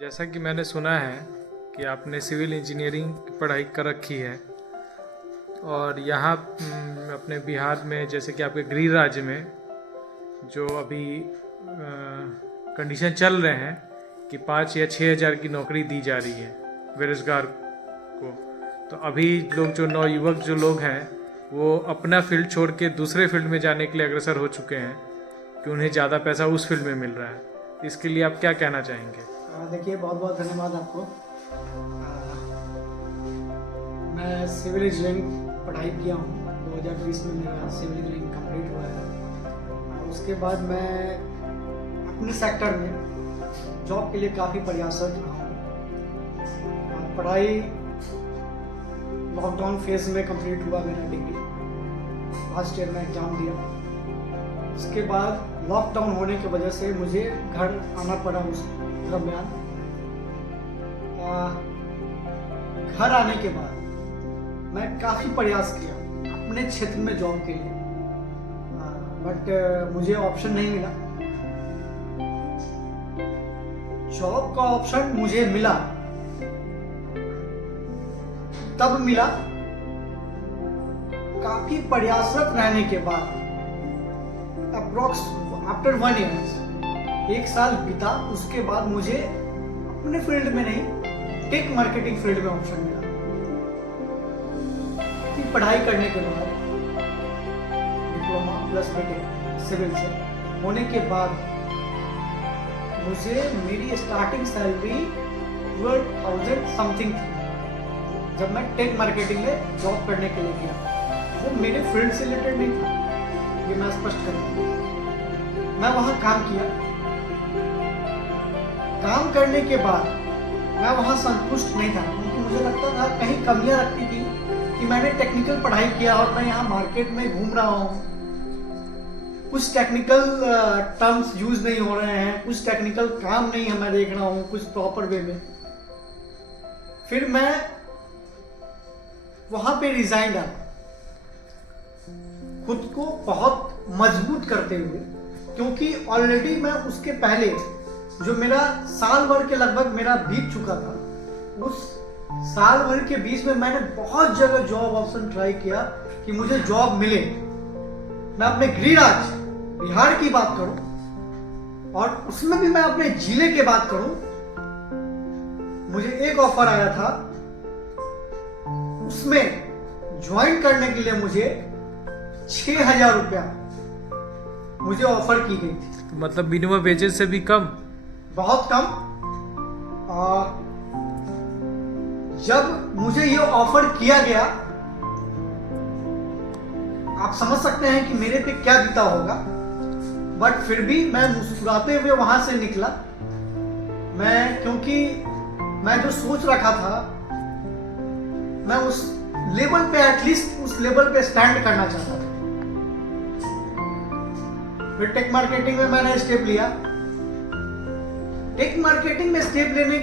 जैसा कि मैंने सुना है कि आपने सिविल इंजीनियरिंग की पढ़ाई कर रखी है और यहाँ अपने बिहार में जैसे कि आपके गृह राज्य में जो अभी कंडीशन चल रहे हैं कि 5 या 6 हज़ार की नौकरी दी जा रही है बेरोजगार को। तो अभी लोग जो नवयुवक जो लोग हैं वो अपना फील्ड छोड़ के दूसरे फील्ड में जाने के लिए अग्रसर हो चुके हैं कि उन्हें ज़्यादा पैसा उस फील्ड में मिल रहा है। इसके लिए आप क्या कहना चाहेंगे? देखिए, बहुत बहुत धन्यवाद आपको। मैं सिविल इंजीनियरिंग पढ़ाई किया हूँ। 2020 में मेरा सिविल इंजीनियरिंग कंप्लीट हुआ है। उसके बाद मैं अपने सेक्टर में जॉब के लिए काफ़ी प्रयासरत रहा हूँ। पढ़ाई लॉकडाउन फेज में कंप्लीट हुआ मेरा डिग्री। लास्ट ईयर में एग्ज़ाम दिया। उसके बाद लॉकडाउन होने की वजह से मुझे घर आना पड़ा। उस दरमियान घर आने के बाद मैं काफ़ी प्रयास किया अपने क्षेत्र में जॉब के लिए, बट मुझे ऑप्शन नहीं मिला। जॉब का ऑप्शन मुझे मिला तब मिला काफ़ी प्रयासरत रहने के बाद, अप्रोक्स आफ्टर 1 ईयर, 1 साल बीता। उसके बाद मुझे अपने फील्ड में नहीं, टेक मार्केटिंग फील्ड में ऑप्शन मिला। पढ़ाई करने के बाद डिप्लोमा प्लस बीटेक सिविल से होने के बाद मुझे मेरी स्टार्टिंग सैलरी 12,000 समथिंग थी जब मैं टेक मार्केटिंग में जॉब करने के लिए गया। वो मेरे फील्ड से रिलेटेड नहीं था, ये मैं स्पष्ट करूँ। मैं वहाँ काम किया। काम करने के बाद मैं वहाँ संतुष्ट नहीं था, क्योंकि मुझे लगता था कहीं कमियां रखती थी कि मैंने टेक्निकल पढ़ाई किया और मैं यहाँ मार्केट में घूम रहा हूँ, कुछ टेक्निकल टर्म्स यूज नहीं हो रहे हैं, कुछ टेक्निकल काम नहीं है मैं देख रहा हूँ कुछ प्रॉपर वे में। फिर मैं वहाँ पे रिजाइन डाला, खुद को बहुत मजबूत करते हुए, क्योंकि ऑलरेडी मैं उसके पहले जो मेरा साल भर के लगभग मेरा बीत चुका था, उस साल भर के बीच में मैंने बहुत जगह जॉब ऑप्शन ट्राई किया कि मुझे जॉब मिले। मैं अपने गृह राज्य बिहार की बात करूं और उसमें भी मैं अपने जिले की बात करूं, मुझे एक ऑफर आया था, उसमें ज्वाइन करने के लिए मुझे 6,000 रुपया मुझे ऑफर की गई थी। तो मतलब मिनिमम वेजेस से भी कम? बहुत कम। जब मुझे ये ऑफर किया गया, आप समझ सकते हैं कि मेरे पे क्या बीता होगा, बट फिर भी मैं मुस्कुराते हुए वहां से निकला। क्योंकि मैं जो सोच रखा था, मैं उस लेवल पे, एटलीस्ट उस लेवल पे स्टैंड करना चाहता था। फिर टेक मार्केटिंग में मैंने स्टेप लिया। टेक मार्केटिंग में स्टेप लेने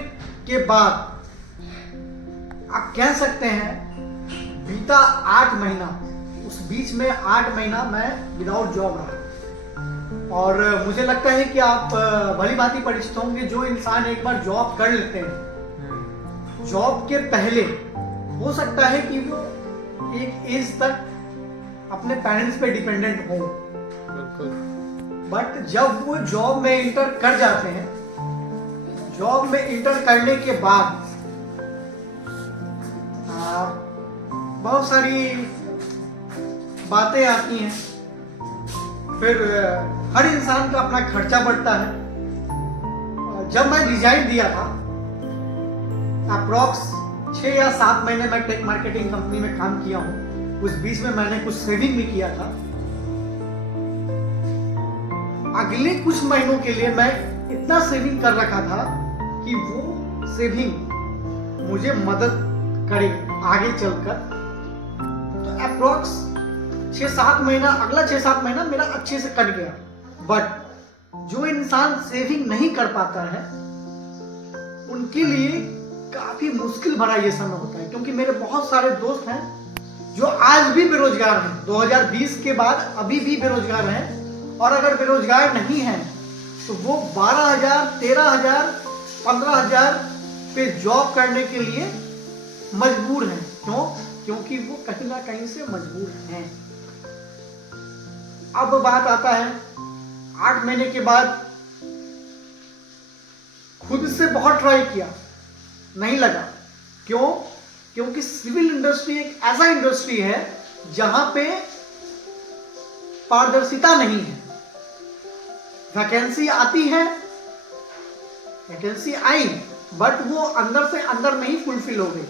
के बाद आप कह सकते हैं बीता 8 महीना, उस बीच में 8 महीना मैं विदाउट जॉब रहा। और मुझे लगता है कि आप भली भांति परिचित होंगे, जो इंसान एक बार जॉब कर लेते हैं, जॉब के पहले हो सकता है कि वो एक एज तक अपने पेरेंट्स पे डिपेंडेंट हो, बट जब वो जॉब में इंटर कर जाते हैं, जॉब में इंटर करने के बाद बहुत सारी बातें आती हैं। फिर हर इंसान का अपना खर्चा बढ़ता है। जब मैं रिजाइन दिया था, अप्रॉक्स 6 या 7 महीने मैं टेक मार्केटिंग कंपनी में काम किया हूँ। उस बीच में मैंने कुछ सेविंग भी किया था। अगले कुछ महीनों के लिए मैं इतना सेविंग कर रखा था कि वो सेविंग मुझे मदद करे आगे चलकर। तो अप्रॉक्स 6-7 महीना, अगला 6-7 महीना मेरा अच्छे से कट गया। बट जो इंसान सेविंग नहीं कर पाता है, उनके लिए काफी मुश्किल भरा ये समय होता है, क्योंकि मेरे बहुत सारे दोस्त हैं जो आज भी बेरोजगार हैं। 2020 के बाद अभी भी बेरोजगार हैं, और अगर बेरोजगार नहीं हैं तो वो 12,000, 13,000 15,000 पे जॉब करने के लिए मजबूर हैं। क्यों? क्योंकि वो कहीं ना कहीं से मजबूर हैं। अब बात आता है 8 महीने के बाद खुद से बहुत ट्राई किया, नहीं लगा। क्यों? क्योंकि सिविल इंडस्ट्री एक ऐसा इंडस्ट्री है जहां पे पारदर्शिता नहीं है। वैकेंसी आती है, वैकेंसी आई, बट वो अंदर से अंदर नहीं फुलफिल हो गई।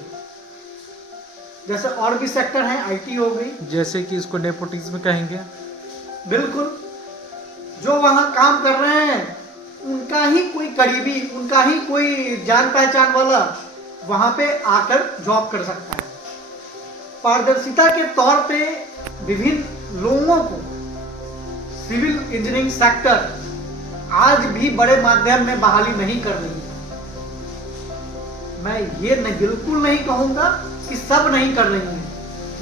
जैसे और भी सेक्टर है, आईटी हो गई, जैसे कि इसको नेपोटिज्म कहेंगे। बिल्कुल। जो वहां काम कर रहे हैं उनका ही कोई करीबी, उनका ही कोई जान पहचान वाला वहां पे आकर जॉब कर सकता है। पारदर्शिता के तौर पे विभिन्न लोगों को सिविल इंजीनियरिंग सेक्टर आज भी बड़े माध्यम में बहाली नहीं कर रही है। मैं ये बिल्कुल नहीं कहूंगा कि सब नहीं कर रही है,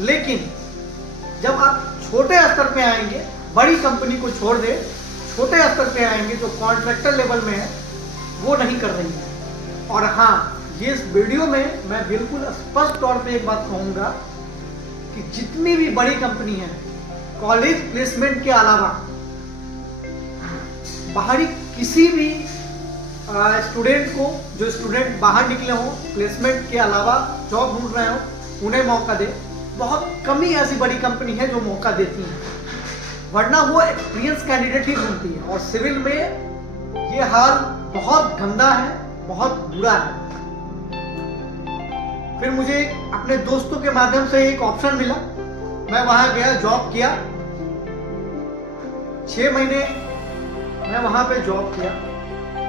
लेकिन जब आप छोटे स्तर पे आएंगे, बड़ी कंपनी को छोड़ दे, छोटे स्तर पे आएंगे जो कॉन्ट्रैक्टर लेवल में है, वो नहीं कर रही है। और हाँ, ये इस वीडियो में मैं बिल्कुल स्पष्ट तौर पे एक बात कहूंगा कि जितनी भी बड़ी कंपनी है, कॉलेज प्लेसमेंट के अलावा बाहरी किसी भी स्टूडेंट को, जो स्टूडेंट बाहर निकले हों, प्लेसमेंट के अलावा जॉब ढूंढ रहे हो, उन्हें मौका दे। बहुत कम ही ऐसी बड़ी कंपनी है जो मौका देती है, वरना वो एक्सपीरियंस कैंडिडेट ही ढूंढती है। और सिविल में ये हाल बहुत गंदा है, बहुत बुरा है। फिर मुझे अपने दोस्तों के माध्यम से एक ऑप्शन मिला, मैं वहां गया, जॉब किया। 6 महीने मैं वहां पे जॉब किया।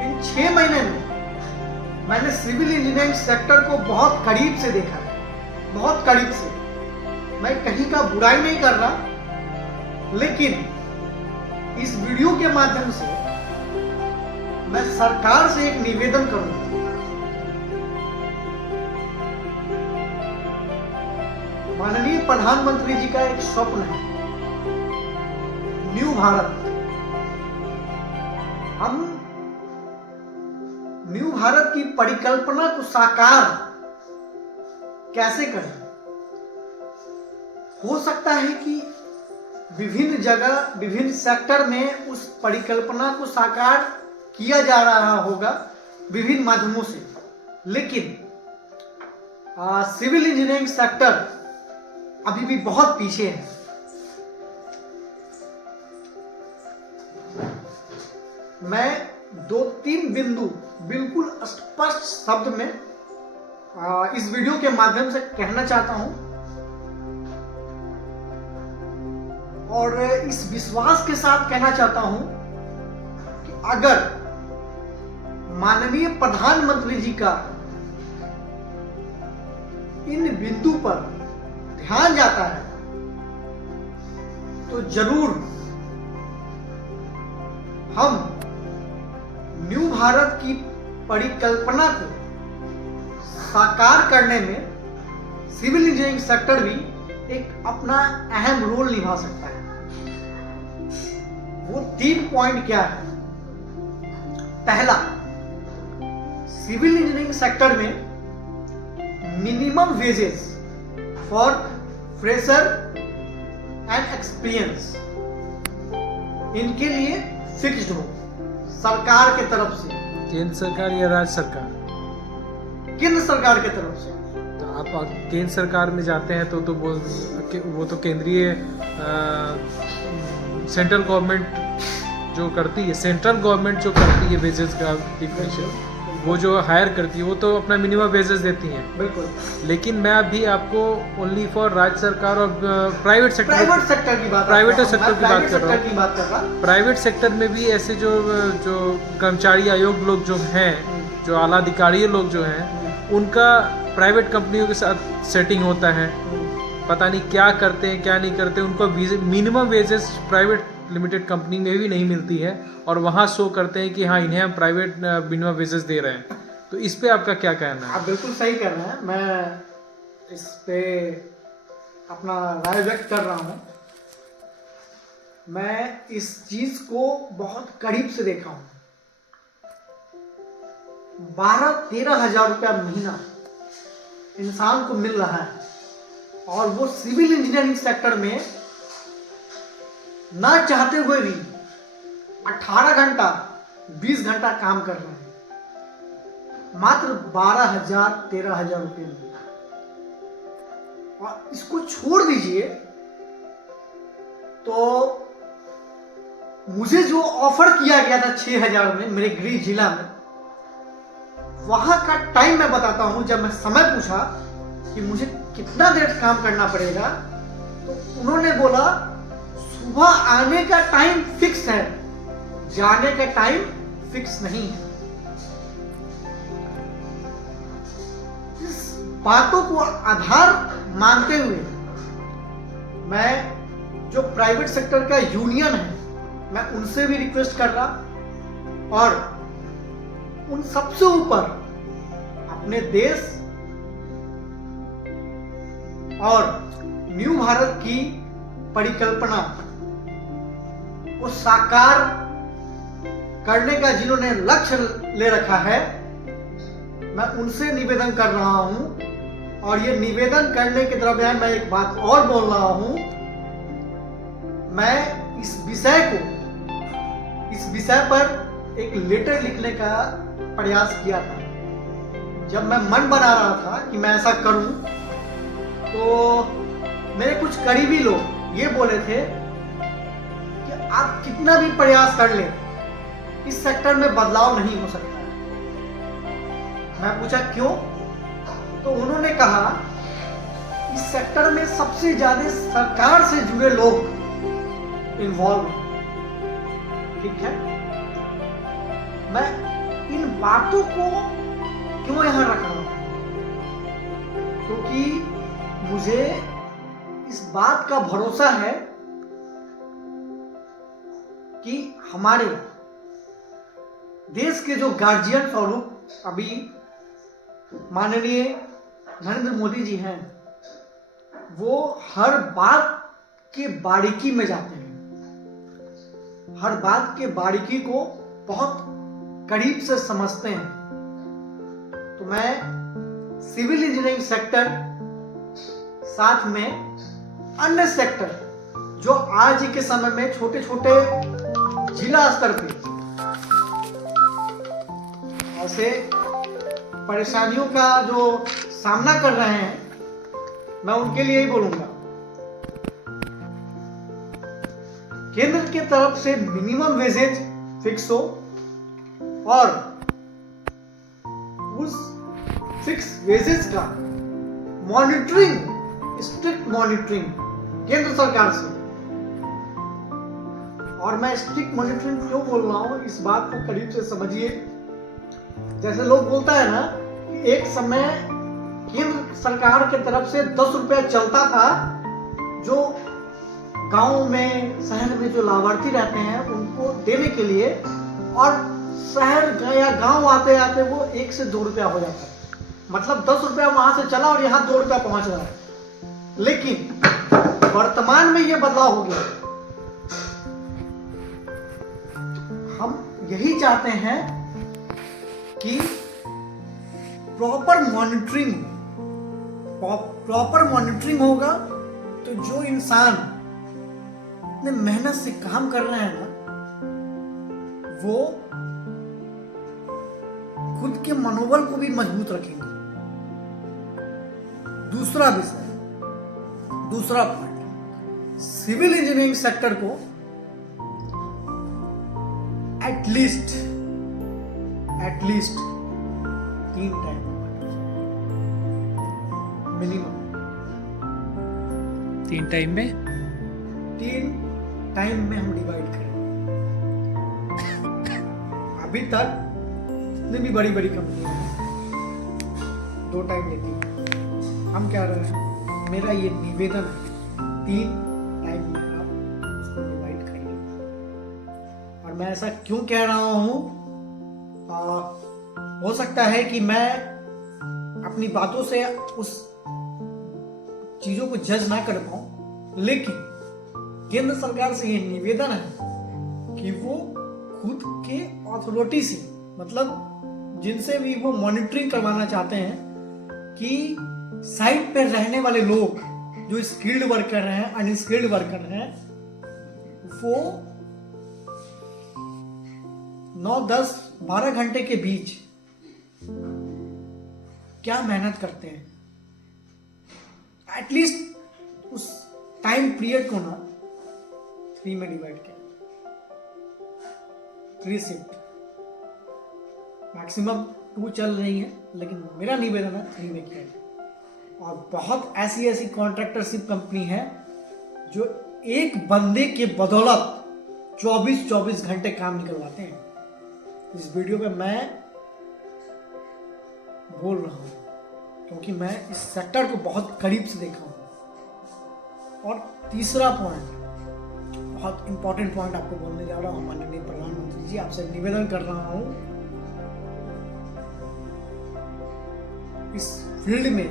इन 6 महीने में मैंने सिविल इंजीनियरिंग सेक्टर को बहुत करीब से देखा है, बहुत करीब से। मैं कहीं का बुराई नहीं कर रहा, लेकिन इस वीडियो के माध्यम से मैं सरकार से एक निवेदन करूंगा। माननीय प्रधानमंत्री जी का एक स्वप्न है, न्यू भारत। हम न्यू भारत की परिकल्पना को साकार कैसे करें? हो सकता है कि विभिन्न जगह, विभिन्न सेक्टर में उस परिकल्पना को साकार किया जा रहा होगा विभिन्न माध्यमों से, लेकिन सिविल इंजीनियरिंग सेक्टर अभी भी बहुत पीछे है। मैं 2-3 बिंदु बिल्कुल स्पष्ट शब्द में इस वीडियो के माध्यम से कहना चाहता हूं, और इस विश्वास के साथ कहना चाहता हूं कि अगर माननीय प्रधानमंत्री जी का इन बिंदु पर ध्यान जाता है तो जरूर हम न्यू भारत की परिकल्पना को साकार करने में सिविल इंजीनियरिंग सेक्टर भी एक अपना अहम रोल निभा सकता है। वो 3 पॉइंट क्या है? पहला, सिविल इंजीनियरिंग सेक्टर में minimum wages for fresher and experience, इनके लिए फिक्स्ड हो सरकार के तरफ से। केंद्र सरकार या राज्य सरकार? केंद्र सरकार के तरफ से। तो आप केंद्र सरकार में जाते हैं तो वो तो केंद्रीय सेंट्रल गवर्नमेंट जो करती है, सेंट्रल गवर्नमेंट जो करती है वेजेस का डिफिनेशन, वो जो हायर करती है वो तो अपना मिनिमम वेजेस देती हैं। बिल्कुल। लेकिन मैं अभी आपको ओनली फॉर राज्य सरकार और प्राइवेट सेक्टर की बात प्राइवेट सेक्टर की बात कर रहा हूँ। प्राइवेट सेक्टर में भी ऐसे जो कर्मचारी आयोग लोग जो हैं, जो आला अधिकारी लोग जो हैं, उनका प्राइवेट कंपनियों के साथ सेटिंग होता है। पता नहीं क्या करते हैं क्या नहीं करते, उनको minimum wages private limited company में भी नहीं मिलती है, और वहाँ शो करते हैं कि हाँ इन्हें हम प्राइवेट मिनिमम वेजेस दे रहे हैं। तो इस पे आपका क्या कहना है? आप बिल्कुल सही कर रहे हैं, मैं इस पे अपना राय व्यक्त कर रहा हूँ। मैं इस चीज को बहुत करीब से देखा हूँ। 12-13 हजार रुपया महीना इंसान को मिल रहा है, और वो सिविल इंजीनियरिंग सेक्टर में ना चाहते हुए भी 18 घंटा 20 घंटा काम कर रहे हैं, मात्र 12,000-13,000 रुपये में। और इसको छोड़ दीजिए तो मुझे जो ऑफर किया गया था 6,000 में मेरे गृह जिला में, वहां का टाइम मैं बताता हूं। जब मैं समय पूछा कि मुझे कितना देर काम करना पड़ेगा, तो उन्होंने बोला सुबह आने का टाइम फिक्स है, जाने का टाइम फिक्स नहीं है। इस बातों को आधार मानते हुए मैं जो प्राइवेट सेक्टर का यूनियन है, मैं उनसे भी रिक्वेस्ट कर रहा, और उन सबसे ऊपर अपने देश और न्यू भारत की परिकल्पना को साकार करने का जिन्होंने लक्ष्य ले रखा है, मैं उनसे निवेदन कर रहा हूं। और ये निवेदन करने के दरमियान मैं एक बात और बोल रहा हूं, मैं इस विषय पर एक लेटर लिखने का प्रयास किया था। जब मैं मन बना रहा था कि मैं ऐसा करूं, तो मेरे कुछ करीबी लोग ये बोले थे कि आप कितना भी प्रयास कर ले, इस सेक्टर में बदलाव नहीं हो सकता। मैं पूछा क्यों, तो उन्होंने कहा इस सेक्टर में सबसे ज्यादा सरकार से जुड़े लोग इन्वॉल्व हैं। ठीक है, मैं इन बातों को क्यों यहां रख रहा हूं, क्योंकि मुझे इस बात का भरोसा है कि हमारे देश के जो गार्जियन स्वरूप अभी माननीय नरेंद्र मोदी जी हैं, वो हर बात के बारीकी में जाते हैं, हर बात के बारीकी को बहुत करीब से समझते हैं। तो मैं सिविल इंजीनियरिंग सेक्टर, साथ में अन्य सेक्टर जो आज के समय में छोटे छोटे जिला स्तर पे ऐसे परेशानियों का जो सामना कर रहे हैं, मैं उनके लिए ही बोलूंगा। केंद्र की तरफ से मिनिमम वेजेज फिक्स हो, और उस फिक्स वेजेज का मॉनिटरिंग, स्ट्रिक्ट मॉनिटरिंग केंद्र सरकार से। और मैं स्ट्रिक्ट मॉनिटरिंग क्यों बोल रहा हूं, इस बात को करीब से समझिए। जैसे लोग बोलता है ना कि एक समय केंद्र सरकार के तरफ से 10 रुपया चलता था, जो गांव में, शहर में जो लाभार्थी रहते हैं उनको देने के लिए, और शहर या गांव आते आते वो 1 से 2 रुपया हो जाता है। मतलब 10 रुपया वहां से चला और यहाँ 2 रुपया पहुंच रहा है। लेकिन वर्तमान में ये बदलाव हो गया। हम यही चाहते हैं कि प्रॉपर मॉनिटरिंग होगा, तो जो इंसान इतने मेहनत से काम कर रहे हैं ना, वो खुद के मनोबल को भी मजबूत रखेंगे। दूसरा विषय, दूसरा पॉइंट, सिविल इंजीनियरिंग सेक्टर को एटलीस्ट 3 टाइम मिनिमम, 3 टाइम में, 3 टाइम में हम डिवाइड करें। अभी तक जितनी भी बड़ी बड़ी कंपनियां हैं 2 टाइम लेती हैं, हम क्या रहे हैं, मेरा ये निवेदन है 3 टाइम में आप उसको डिवाइड करिए। और मैं ऐसा क्यों कह रहा हूं, हो सकता है कि मैं अपनी बातों से उस चीजों को जज ना कर पाऊं, लेकिन केंद्र सरकार से ये निवेदन है कि वो खुद के अथॉरिटी से, मतलब जिनसे भी वो मॉनिटरिंग करवाना चाहते हैं कि साइट पर रहने वाले लोग जो स्किल्ड वर्कर हैं, अनस्किल्ड वर्कर हैं, वो 9, 10, 12 घंटे के बीच क्या मेहनत करते हैं। एटलीस्ट उस टाइम पीरियड को ना 3 में डिवाइड किया, 3 शिफ्ट, मैक्सिमम 2 चल रही है, लेकिन मेरा निवेदन है 3 में किया जाए। और बहुत ऐसी कॉन्ट्रैक्टरशिप कंपनी है जो एक बंदे के बदौलत 24 घंटे काम निकलवाते हैं। इस वीडियो पे मैं बोल रहा हूं क्योंकि मैं इस सेक्टर को बहुत करीब से देखा हूं। और तीसरा पॉइंट, बहुत इंपॉर्टेंट पॉइंट आपको बोलने जा रहा हूं। माननीय प्रधानमंत्री जी, आपसे निवेदन कर रहा हूं, इस फील्ड में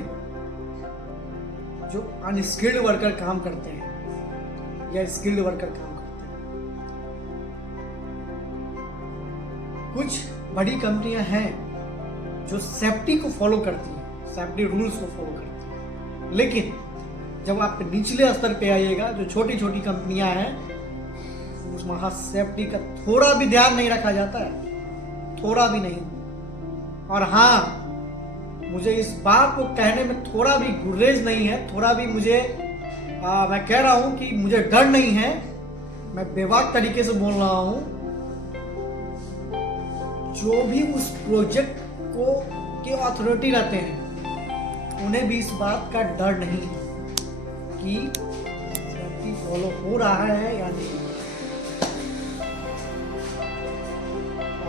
जो अनस्किल्ड वर्कर काम करते हैं या स्किल्ड वर्कर काम करते हैं, कुछ बड़ी कंपनियां हैं जो सेफ्टी को फॉलो करती हैं, सेफ्टी रूल्स को फॉलो करती हैं, लेकिन जब आप निचले स्तर पे आइएगा, जो छोटी छोटी कंपनियां हैं, उस वहां सेफ्टी का थोड़ा भी ध्यान नहीं रखा जाता है, थोड़ा भी नहीं। और हाँ, मुझे इस बात को कहने में थोड़ा भी गुरेज नहीं है, थोड़ा भी मुझे मैं कह रहा हूं कि मुझे डर नहीं है, मैं बेबाक तरीके से बोल रहा हूं। जो भी उस प्रोजेक्ट को के अथॉरिटी रहते हैं, उन्हें भी इस बात का डर नहीं है कि सेफ्टी फॉलो हो रहा है या नहीं।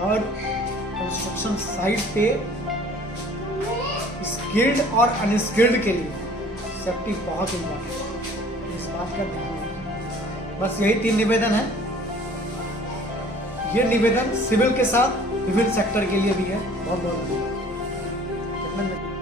और कंस्ट्रक्शन साइट पे स्किल्ड और अनस्किल्ड के लिए सेफ्टी बहुत इंपॉर्टेंट है, इस बात का ध्यान रखें। बस यही 3 निवेदन है। ये निवेदन सिविल के साथ विभिन्न सेक्टर के लिए भी है। बहुत बहुत धन्यवाद।